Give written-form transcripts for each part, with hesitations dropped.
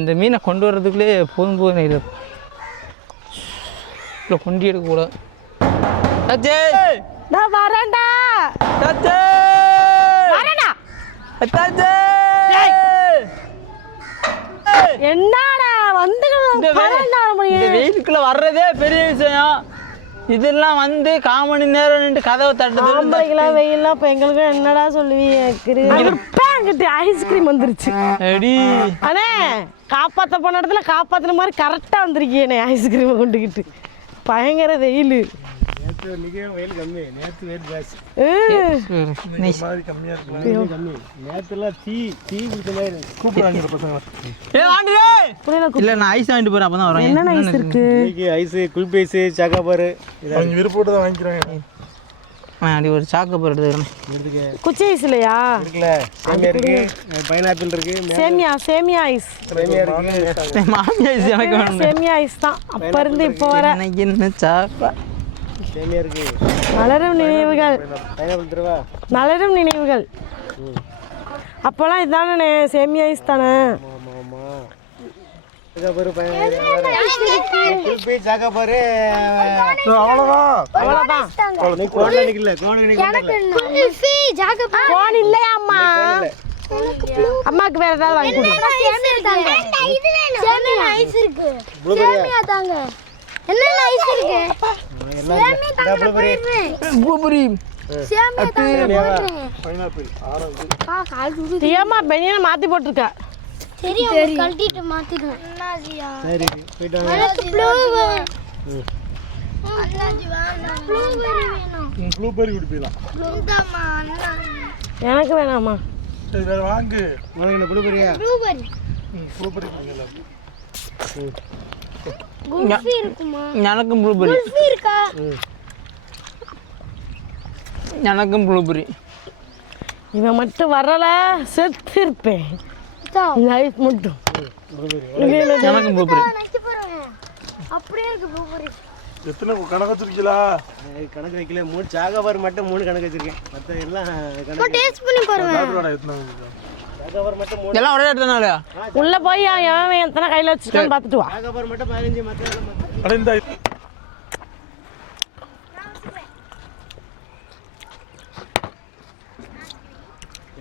இந்த மீனை கொண்டு வர்றதுக்குள்ளே போதும் இல்லை கொண்டு எடுக்கக்கூடாது. நான் வரேன்டா. என்னடா வந்து வெயிலுக்குள்ள வர்றதே பெரிய விஷயம். இதெல்லாம் வந்து 1/4 மணி நேரம் நின்று கதவை தட்டுது. ஆம்பளைக்கெல்லாம் வெயில்லாம் இப்போ எங்களுக்கும் என்னடா சொல்லுவீங்க? ஐஸ்கிரீம் வந்துருச்சு அண்ணே. காப்பாற்ற போன இடத்துல காப்பாற்றின மாதிரி கரெக்டாக வந்திருக்கீனே ஐஸ்கிரீமை கொண்டுக்கிட்டு. பயங்கர வெயில். வெயில் கம்மி, நேற்று வெயில் ஜாஸ்தி. கம்மியா இருக்கு. நேற்றுலாம் தீ குடிச்ச மாதிரி கூப்பிடுறாங்க பசங்க. இல்ல நான் ஐஸ் வாங்கிட்டு போறேன், அப்பதான் வரேன். என்னென்ன ஐஸ் இருக்கு? ஐஸ், குல்பி ஐஸ், சாக்காபாரு விருப்பப்பட்டு தான் வாங்கிக்கிறாங்க. அப்படி ஒரு சாக்கப்பார் எடுத்துக்கிறேன். குச்சி ஐஸ் இல்லையா? இருக்குல்ல, சேமியா இருக்கு, பைனாப்பிள் இருக்கு, சேமியா ஐஸ். சேமியா இருக்கு, மாமியா ஐஸ் எனக்கு வேணும். சேமியா ஐஸ் தான் அப்ப இருந்து இப்போ வர. என்ன சாப்பா சேமியா இருக்கு. மலரும் நினைவுகள், பைனாப்பிள் தருவா? மலரும் நினைவுகள். அப்போலாம் இதானே சேமியா ஐஸ் தானே. அம்மாக்கு வேற ஏதாவது வாங்கி கொடு. மாத்தி போட்டிருக்க. சரி கழட்டிட்டு மாத்திடுவோம். சரி போய்ட்டு ப்ளூபெர்ரி குடிப்பீங்களா? எனக்கு வேணாமா? சரி வேற வாங்கு. உனக்கு என்ன ப்ளூபெர்ரியா? ப்ளூபெர்ரி குடிப்பீங்களா? குல்ஃபி இருக்குமா? எனக்கும் ப்ளூபெர்ரி. குல்ஃபி இருக்கா? எனக்கும் ப்ளூபெர்ரி. இவன் மட்டும் வரல செத்து இருப்பேன். லைஃப் மட்டும் எனக்கும் ப்ளூபெர்ரி. அப்படியே இருக்கு ப்ளூபெர்ரி. எத்தனை கணக்கு வச்சிருக்கீங்களா? கணக்கு வைக்கல. 3 சாகாபார் மட்டும் 3 கணக்கு வச்சிருக்கேன். மத்த எல்லாம் கணக்கு டேஸ்ட் பண்ணி பாருங்க. சாகாபார் மட்டும் 3. எல்லாம் ஒரே இடத்துனாலயா? உள்ள போய் அவன் எத்தனை கையில வச்சிருக்கான்னு பார்த்துட்டு வா. சாகாபார் மட்டும் 15, மத்த எல்லாம் அட இந்த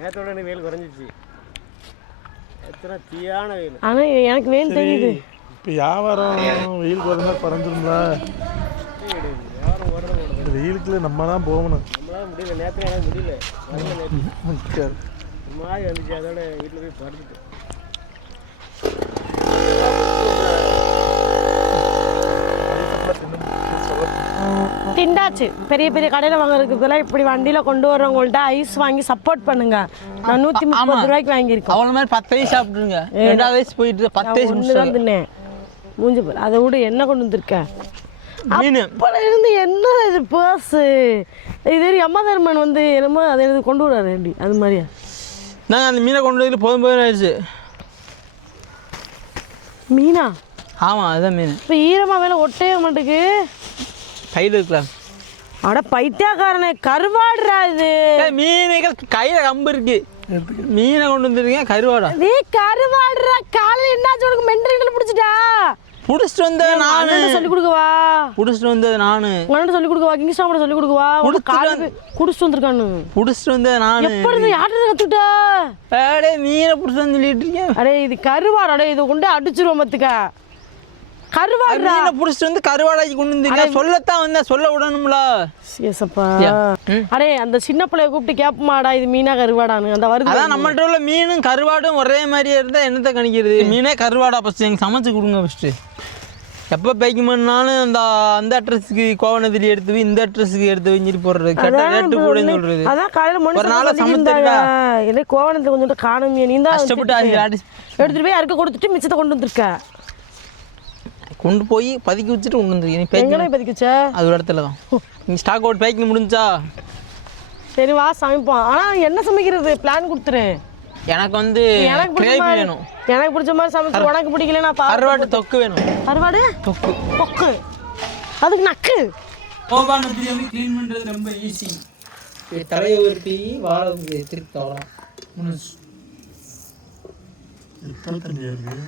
நேத்தோட வெயில் குறைஞ்சிச்சு. எத்தனை தீயான வெயில். ஆனா எனக்கு வெயில் தெரியுது. இப்போ வியாபாரம் வெயில் குறைஞ்சா குறைஞ்சிருந்தா வெயிலுக்குள்ள நம்ம தான் போகணும். நம்மளால முடியல. நேற்று எனக்கு முடியல. மாதிரி வந்துச்சு. அதோட வீட்டில் போய் படுத்துட்டு திண்டாச்சு. பெரிய பெரிய கடையில் வாங்குறதுக்குலாம் இப்படி வண்டியில் கொண்டு வரவங்கள்ட்ட ஐஸ் வாங்கி சப்போர்ட் பண்ணுங்க. நான் 130 ரூபாய்க்கு வாங்கியிருக்கேன். அவ்வளோ மாதிரி 10 ஐஸ் சாப்பிட்டுருங்க. 2வது ஐஸ் போயிட்டு 10 ஐஸ் ஒன்று தின்னேன். மூஞ்சி போய் அதை விட என்ன கொண்டு வந்திருக்கேன். மீன் இருந்து என்ன இது பேசு. இது அம்மா தர்மன் வந்து என்னமோ அதை எனக்கு கொண்டு வராரு எப்படி அது மாதிரியா? நாங்கள் அந்த மீனை கொண்டு வந்து போதும் ஆயிடுச்சு. மீனா? ஆமாம் அதுதான் மீன். இப்போ ஈரமாக வேலை ஒட்டவே மாட்டுக்கு. கையில் இருக்கலாம். அட பைத்தியாக்காரனே, கருவாடுறா இது. மீனுகள் கையில் கம்பு இருக்கு. மீனை கொண்டு வந்துருக்கேன். கருவாடா? நீ கருவாடுறா. காலையில் என்னாச்சு உனக்கு? மென்டல் பிடிச்சிட்டா? புடிச்சிட்டு வந்தது நானு. சொல்லி கொடுக்கவா? புடிச்சிட்டு வந்தது நானு. உன்கிட்ட சொல்லி கொடுக்கவா? கிங்ஸ் சாப்பிட சொல்லி கொடுக்கவா? குடிச்சிட்டு வந்திருக்கானு. புடிச்சிட்டு வந்தது நானு. எப்படி யார்கிட்ட கத்துக்கிட்டா? அடே மீனை புடிச்சிட்டு வந்து சொல்லிட்டு இருக்கேன். அடே இது கருவாடு. அடே இதை கொண்டு அடிச்சிருவோம் பத்துக்க. கருவாடு மீனை புடிச்சிட்டு வந்து கருவாடாக்கி கொண்டு வந்திருக்கேன். சொல்லத்தான் வந்தேன், சொல்ல விடணும்ல. ஏசப்பா. அடே அந்த சின்ன பிள்ளைய கூப்பிட்டு கேப்பமாடா இது மீனா கருவாடான்னு. அந்த வருது. அதான் நம்மள்ட்ட உள்ள மீனும் கருவாடும் ஒரே மாதிரியே இருந்தால் என்னத்தை கணிக்கிறது? மீனே கருவாடா ஃபஸ்ட்டு எங்களுக்கு சமைச்சு கொடுங்க ஃபஸ்ட்டு. எப்போ பேக்கிங் பண்ணாலும் அந்த அட்ரஸுக்கு கோவணத்தில் எடுத்து போய் இந்த அட்ரஸுக்கு எடுத்து வச்சுட்டு போடுறது. கரெக்டாக ரேட்டு கூடன்னு சொல்கிறது. அதான் காலையில் ஒரு நாள் சமைச்சிருக்கா இல்லை கோவணத்தில் கொஞ்சம் காணுமே. நீ தான் கஷ்டப்பட்டு எடுத்துகிட்டு போய் அறுக்க கொடுத்துட்டு மிச்சத்தை கொண்டு வந்திருக்க. கொண்டு போய் பதுக்கி வச்சுட்டு கொண்டு வந்துருக்கேன். நீ பேக்கிங் பதுக்கி வச்சா அது ஒரு இடத்துல தான். நீ ஸ்டாக் அவுட் பேக்கிங் முடிஞ்சா சரி வா சமைப்போம். ஆனால் என்ன சமைக்கிறது பிளான் கொடுத்துரு. எனக்கு வந்து கிரேவி வேணும். எனக்கு பிடிச்ச மாதிரி சமைச்சு. உனக்கு பிடிக்கலன்னா கருவாடு தொக்கு வேணும். கருவாடு தொக்கு தொக்கு அதுக்கு நக்கு. கோபானத்தை வந்து க்ளீன் பண்ணுறது ரொம்ப ஈஸி. தலையை உருட்டி வாழை திருப்பி தவறான். எத்தனை தண்ணியாக இருக்குது?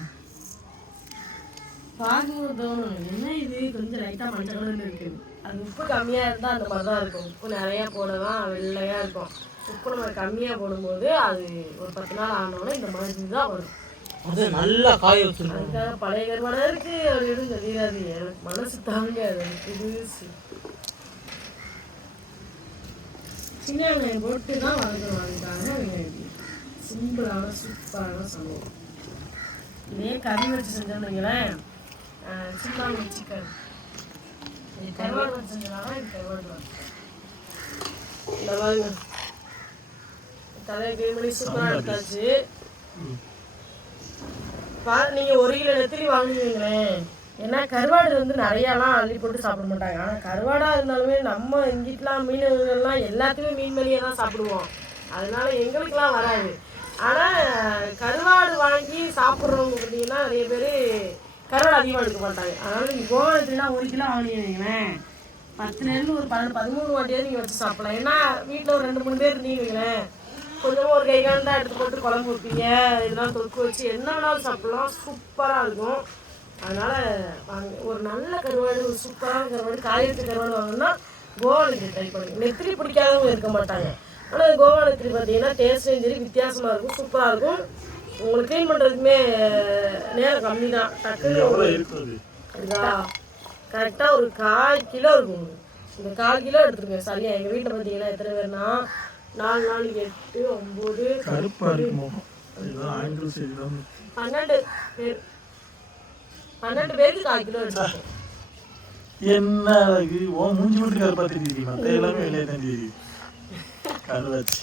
பார்க்கும்போது தோணும் என்ன இது கொஞ்சம் லைட்டாக மஞ்சள் கலர்னு இருக்குது. அது உப்பு கம்மியாக இருந்தால் அந்த மாதிரி தான் இருக்கும். உப்பு நிறையா போடலாம் வெள்ளையாக இருக்கும். உப்பு நம்ம கம்மியாக போடும்போது அது ஒரு 10 நாள் ஆனோடனே இந்த மாதிரி தான் வரும். அது நல்லா காய வச்சிருக்கோம். அதுக்காக பழைய கருவாடை இருக்கு அப்படி எதுவும் தெரியாது. எனக்கு மனசு தாங்க அது புதுசு. சின்ன வெங்காயம் போட்டு தான் வளர்க்குறாங்க. சிம்பிளான சூப்பரான சமையல். இதே கறி வச்சு செஞ்சோம்னு வைங்களேன், சிம்பிளான சிக்கன். கருவாடு வச்சு செஞ்சோம்னா இது கருவாடு இந்த பாருங்க. தலையை கிளீன் பண்ணி சூப்பராக எடுத்தாச்சு. நீங்க 1 கிலோ நெத்திலி வாங்குவீங்களேன். ஏன்னா கருவாடு வந்து நிறையாலாம் அள்ளி போட்டு சாப்பிட மாட்டாங்க. ஆனால் கருவாடாக இருந்தாலுமே நம்ம இங்கிட்டலாம் மீனவர்கள்லாம் எல்லாத்தையுமே மீன் மணியாக தான் சாப்பிடுவோம். அதனால எங்களுக்கெல்லாம் வராது. ஆனால் கருவாடு வாங்கி சாப்பிட்றவங்க பார்த்தீங்கன்னா நிறைய பேர் கருவாடு அதிகமாக எடுக்க மாட்டாங்க. அதனால நீங்கள் கோவா நெத்திலினா 1 கிலோ வாங்கினீங்களேன், 10லேருந்து ஒரு 13 வாட்டியாவது நீங்கள் வச்சு சாப்பிடலாம். ஏன்னா வீட்டில் ஒரு 2-3 பேர் இருந்தீங்களேன், கொஞ்சமாக ஒரு கைகாண்டா எடுத்து போட்டு குழம்பு வைப்பீங்க, இதெல்லாம் தொக்கு வச்சு என்ன வேணாலும் சாப்பிட்லாம். சூப்பராக இருக்கும். அதனால் வாங்க, ஒரு நல்ல கருவாடு, ஒரு சூப்பரான கருவாடு, காயத்து கருவாடு வாங்கினா கோவா நெத்திலி ட்ரை பண்ணுங்க. நெத்திலி பிடிக்காதவங்க இருக்க மாட்டாங்க. ஆனால் கோவா நெத்திலி பார்த்தீங்கன்னா டேஸ்ட்டும் சரி வித்தியாசமாக இருக்கும், சூப்பராக இருக்கும். உங்களுக்கு க்ளீன் பண்ணுறதுக்குமே நேரம் கம்மி தான். டக்குன்னு கரெக்டாக ஒரு 1/4 கிலோ இருக்கும். இந்த 1/4 கிலோ எடுத்துருங்க சரியா. எங்கள் வீட்டில் பார்த்தீங்கன்னா எத்தனை பேர்னா 4 4 8 9 12 பேருக்கு 1/4 கிலோ எடுத்துருக்கோம். என்ன அழகு ஓ மூஞ்சி மட்டும் கருப்பா தெரியுது, மற்ற எல்லாமே வெளியே தான் தெரியுது. கருவாச்சு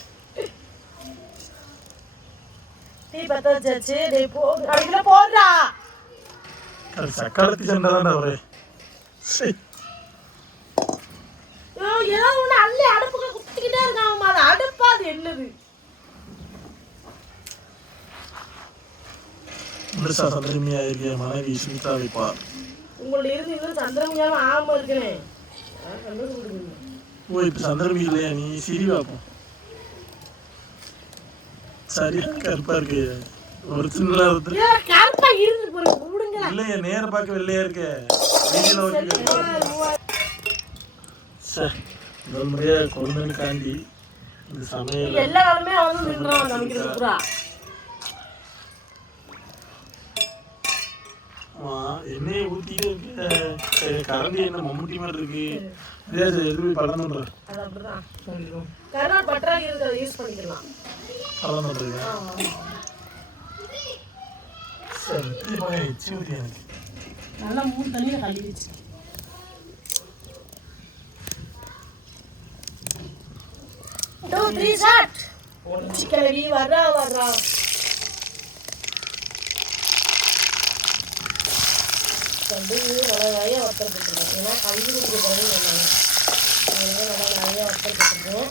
டீ பற்ற வச்சாச்சு. அடிக்கல போடுறா. சக்காலத்தி சண்டை தான்டா ஒரே. ஏதோ ஒன்று அள்ளி அடுப்புக்கு குத்திக்கிட்டே இருக்காங்க. அது அடுப்பா அது என்னது? முழுசா சந்திரமியா இருக்க மனைவி சுமிதா வைப்பார். உங்கள்ட்ட இருந்து இன்னும் சந்திரமியாவும் ஆகாம இருக்கனே. ஓ இப்போ சந்திரமி இல்லையா, நீ சிரி பார்ப்போம். சரி கருப்பா இருக்கு ஒரு சின்ன கருப்பா இருந்து போடுங்க. இல்லையா நேர பார்க்க வெள்ளையா இருக்க. முதல் முறையா கொழுந்தனு காண்டி இந்த சமையல் எல்லா நாளுமே அவன் நின்றான் சமைக்கிறது பூரா. எண்ணெயை ஊத்திட்டு இருக்கு, கரண்டி என்ன மம்முட்டி மாதிரி இருக்கு. எதுவுமே பழம் பண்றேன். அது அப்படிதான் கருவாடு பட்டராக இருக்கு, அதை யூஸ் பண்ணிக்கலாம். பழம் பண்றீங்க சரி. எச்சி ஊத்தி எனக்கு நல்லா 3 தண்ணியில் கழுவிச்சு. கிளவி வர்றா வர்றா. வந்து நல்லா நிறைய வத்தல் போட்டுருக்கோம். ஏன்னா கழுவி கொடுக்குறது வேணாங்க. அதனால நல்லா நிறைய வத்தல் போட்டுருக்கோம்.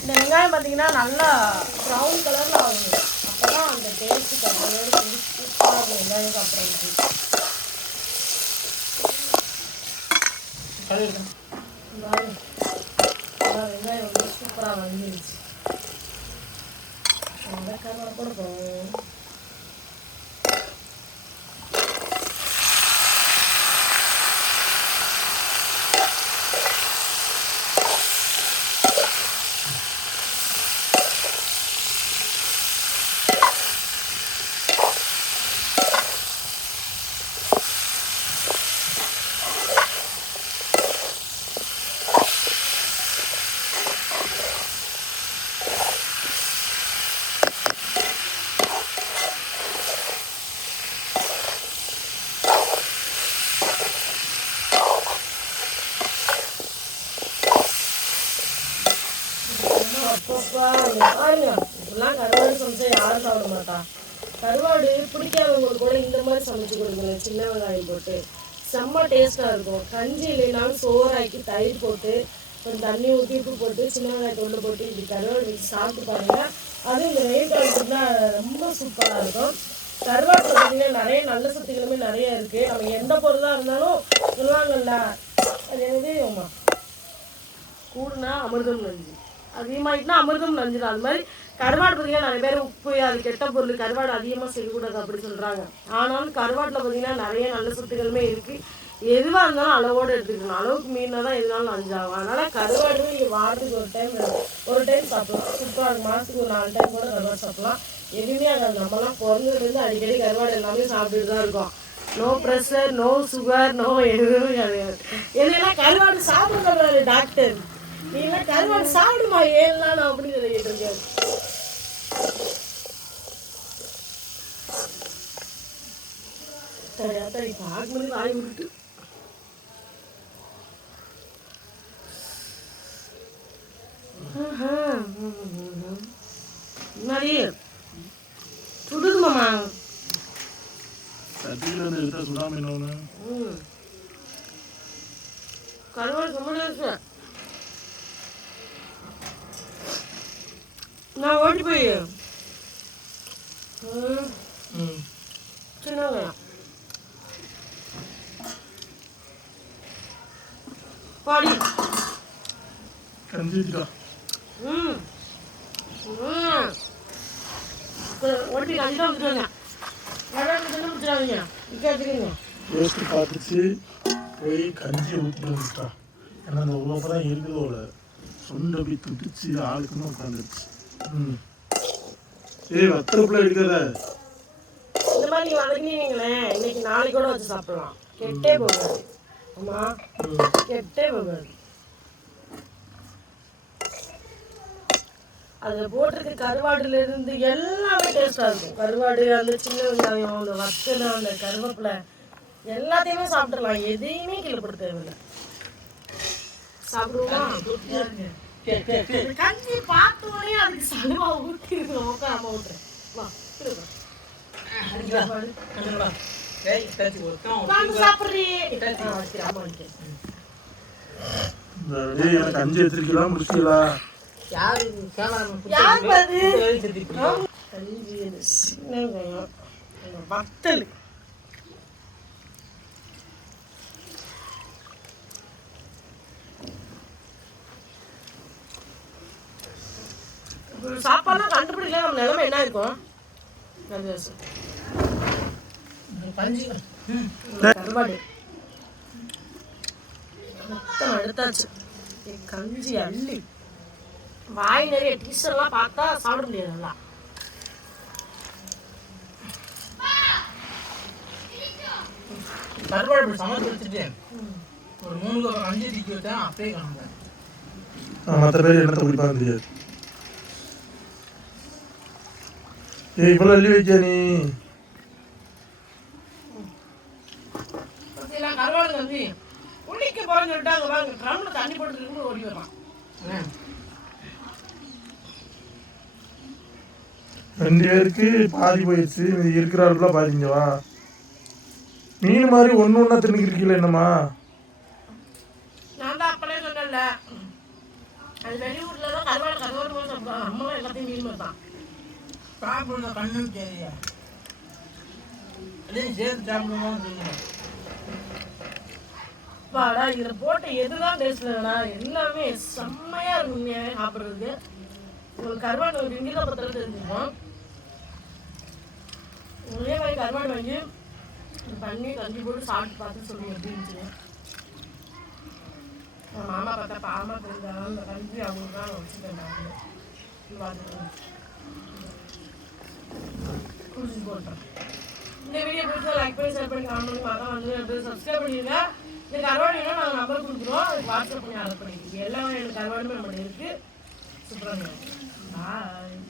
இந்த வெங்காயம் பார்த்தீங்கன்னா நல்லா ப்ரௌன் கலரில் ஆகணும். அப்போ தான் அந்த டேஸ்ட்டு கம்மியோடு கொஞ்சம் சூப்பராக இருக்கும் வெங்காயம் சாப்பிட்றதுக்கு. வெங்காயம் வந்து சூப்பராக வந்துருச்சு. கருவாடை கூட போகும். பாருங்க, இப்படிலாம் கருவாடு சமைச்சா யாரும் சாப்பிட மாட்டா. கருவாடு பிடிக்காதவங்களுக்கு கூட இந்த மாதிரி சமைச்சு கொடுங்க. சின்ன வெங்காயம் போட்டு செம்ம டேஸ்ட்டாக இருக்கும். கஞ்சி இல்லைனாலும் சோறாக்கி தயிர் போட்டு கொஞ்சம் தண்ணி ஊற்றி உப்பு போட்டு சின்ன வெங்காயத்தை உள்ள போட்டு இப்படி கருவாடு வச்சு சாப்பிட்டு பாருங்க. அதுவும் இந்த வெயில் காலத்துக்குனா ரொம்ப சூப்பராக இருக்கும். கருவாட்டில் பார்த்தீங்கன்னா நிறைய நல்ல சத்துக்களுமே நிறைய இருக்குது. நம்ம எந்த பொருளாக இருந்தாலும் சொல்லுவாங்கல்ல, அது எனக்கு தெரியுமா, கூடுனா அமிர்தம் நஞ்சு, அதிகமாகிட்டுனா அமிர்தம் நஞ்சு தான். அது மாதிரி கருவாடு பார்த்தீங்கன்னா நிறைய பேர் உப்பு அது கெட்ட பொருள், கருவாடு அதிகமாக செய்யக்கூடாது அப்படி சொல்கிறாங்க. ஆனாலும் கருவாட்டில் பார்த்தீங்கன்னா நிறைய நல்ல சத்துக்களுமே இருக்குது. எதுவாக இருந்தாலும் அளவோடு எடுத்துக்கணும், அளவுக்கு மீறினா தான் எதுனாலும் நஞ்சாகும். அதனால் கருவாடு நீங்கள் வாரத்துக்கு ஒரு டைம் சாப்பிடலாம், சூப்பராக இருக்கும். மாதத்துக்கு ஒரு 4 டைம் கூட கருவாடு சாப்பிடலாம். எதுவுமே ஆகாது. நம்மலாம் பிறந்ததுலேருந்து அடிக்கடி கருவாடு எல்லாமே சாப்பிட்டுட்டு தான் இருக்கோம். No pressure, no sugar, no எதுவுமே கிடையாது. என்னெல்லாம் கருவாடு சாப்பிடுறாரு டாக்டர், நீலாம் கருவாடு சாப்பிடுமா ஏன்லாம் நான் அப்படின்னு சொல்லிட்டு இருக்கேன். சரி பார்க்கும்போது வாய் விட்டுட்டு மாதிரி சுடுது மாமா. கருவாடு ரொம்ப நான் ஓடி போய் சின்னவங்க பாடி கஞ்சிக்கா ஓட்டி கஞ்சிதான் வந்துட்டாங்க. டேஸ்ட் பார்த்துச்சு போய் கஞ்சியை ஊற்றிட்டு வந்துட்டா. ஏன்னா அந்த உழப்ப தான் இருக்குதோல சொண்டை போய் துடிச்சு ஆளுக்குன்னு உட்காந்துருச்சு. ஏய் வத்தரப்புல எடுக்காத. இந்த மாதிரி நீங்கள் வதக்கினீங்களேன், இன்னைக்கு நாளைக்கு கூட வச்சு சாப்பிடலாம், கெட்டே போகாது. ஆமா கெட்டே போகாது. அதில் போட்டிருக்க கருவாடுல இருந்து எல்லாமே டேஸ்டாக இருக்கும். கருவாடு, அந்த சின்ன வெங்காயம், அந்த வத்தல், அந்த கருவேப்பிலை எல்லாத்தையுமே சாப்பிடலாம். எதையுமே கீழப்படுத்த தேவையில்லை. சாப்பிடுவோமா? கஞ்சி பார்த்தோன்னே அதுக்கு சலுவா ஊற்றி இருக்கணும். நம்ம ஊட்டுறேன் வா கஞ்சி எடுத்துருக்கலாம் முடிச்சுங்களா? வத்தல் சாப்பாடுலாம் கண்டுபிடிக்கல, நம்ம நிலைமை என்ன இருக்கும்? கருவாடு மொத்தம் எடுத்தாச்சு. கஞ்சி அள்ளி வாய் நிறைய டீச்சர்லாம் பார்த்தா சாப்பிட முடியாது. நல்லா கருவாடு சமைச்சு வச்சுட்டேன், ஒரு 3 கஞ்சி தூக்கி வச்சேன், அப்படியே காணுங்க. மற்ற பேர் என்னத்தை குடிப்பாங்க தெரியாது. ஏய் இவ்வளோ அள்ளி வைக்க நீ. கருவாடு கஞ்சி உள்ளிக்கு போறேன்னு சொல்லிட்டாங்க. வாங்க ட்ரம்ல தண்ணி போட்டு ஓடி வரலாம். 2 பேருக்கு பாதி போயிடுச்சு, இருக்கிற ஆளுக்குலாம் பாதிங்கவா. மீன் மாதிரி ஒன்று ஒன்றா தின்னுக்கிருக்கீங்களா என்னம்மா? நான் தான் அப்பளே சொன்னேன்ல, அது வெளியூர்ல தான் கருவாடு போய் சாப்பிடுவாங்க. நம்மளும் எல்லாத்தையும் மீன் மாதிரி தான் சாப்பிடுங்க. கண்ணும் சரியா அதையும் சேர்த்து சாப்பிடுவோம் சொல்லுங்க. வாடா இதில் போட்ட எதுதான் டேஸ்ட்லடா, எல்லாமே செம்மையா இருக்கும். உண்மையாவே சாப்பிட்றதுக்கு உங்களுக்கு கருவாடு ஒரு இங்கிலீஷ் பத்திரம் தெரிஞ்சுக்கணும். ஒரே மாதிரி கருவாடு வாங்கி பண்ணி கஞ்சி போட்டு சாப்பிட்டு பார்த்து சொல்லுங்க எப்படி இருந்துச்சு. மாமா பார்த்தா பாமா தெரிஞ்சாலும் அந்த கஞ்சி அவங்களுக்கு தான் வச்சுட்டேன். குடிச்சு போட்டேன். இந்த வீடியோ பிடிச்சா லைக் பண்ணி ஷேர் பண்ணி கமெண்ட் பண்ணி பார்த்தா வந்து சப்ஸ்கிரைப் பண்ணிடுங்க. இந்த கருவாடு வேணா நாங்கள் நம்பர் கொடுக்குறோம், அதுக்கு வாட்ஸ்அப் பண்ணி ஆர்டர் பண்ணிக்கிறீங்க. எல்லாமே எனக்கு கருவாடுமே நம்மளுக்கு இருக்குது. சூப்பராக பாய்.